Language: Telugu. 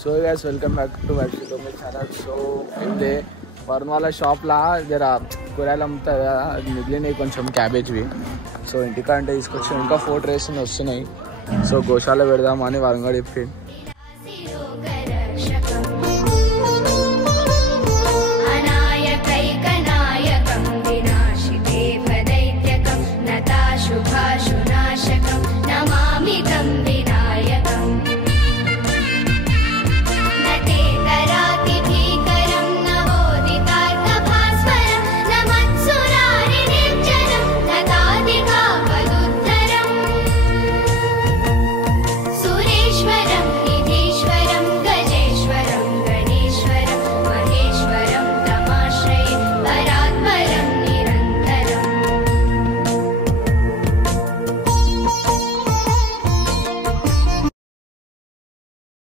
So guys welcome back to వర్షితో my channel. So అయితే వరుణ్ వాళ్ళ షాప్లా జర కూరగాయలు అమ్ముతుంది కదా, అది మిగిలినవి కొంచెం క్యాబేజ్వి. సో ఇంటికంటే తీసుకొచ్చి ఇంకా 4 ట్రేస్ వస్తున్నాయి. సో గోశాల పెడదామని వరుణ్ కూడా చెప్పింది.